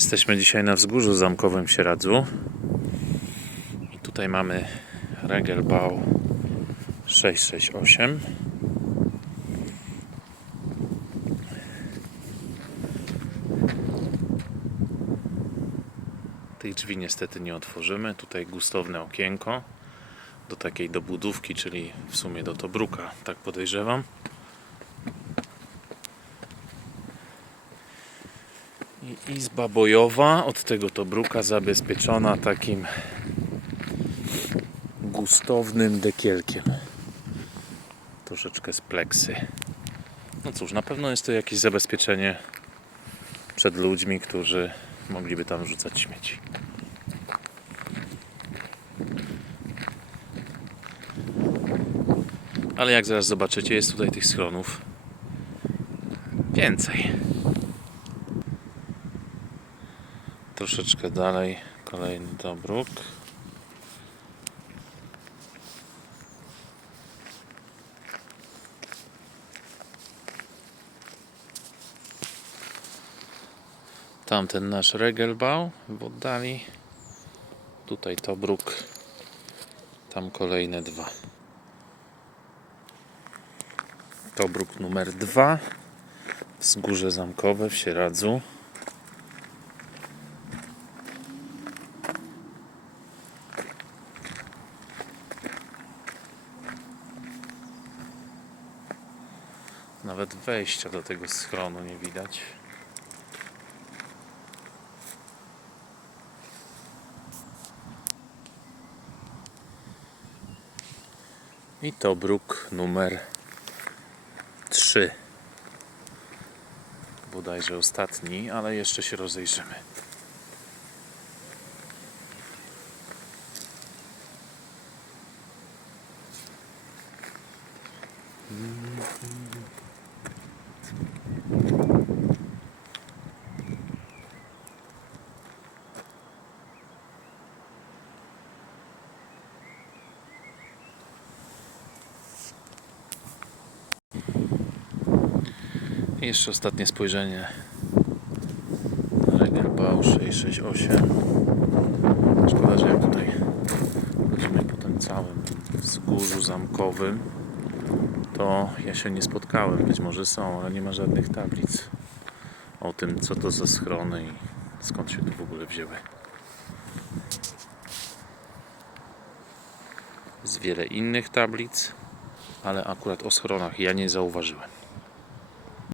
Jesteśmy dzisiaj na wzgórzu zamkowym w Sieradzu. I tutaj mamy Regelbau 668. Tych drzwi niestety nie otworzymy. Tutaj gustowne okienko do takiej dobudówki, czyli w sumie do Tobruka, tak podejrzewam. I izba bojowa od tego Tobruka zabezpieczona takim gustownym dekielkiem. Troszeczkę z pleksy. No cóż, na pewno jest to jakieś zabezpieczenie przed ludźmi, którzy mogliby tam rzucać śmieci. Ale jak zaraz zobaczycie, jest tutaj tych schronów więcej. Troszeczkę dalej kolejny Tobruk. Tamten nasz Regelbau w oddali. Tutaj Tobruk. Tam kolejne dwa. Tobruk numer dwa. Wzgórze Zamkowe w Sieradzu. Nawet wejścia do tego schronu nie widać. I to bruk numer 3. Bodajże ostatni, ale jeszcze się rozejrzymy. I jeszcze ostatnie spojrzenie. Regelbau 668. Szkoda, że jak tutaj chodzimy po tym całym wzgórzu zamkowym, to ja się nie spotkałem. Być może są, ale nie ma żadnych tablic o tym, co to za schrony i skąd się tu w ogóle wzięły. Jest wiele innych tablic, ale akurat o schronach ja nie zauważyłem.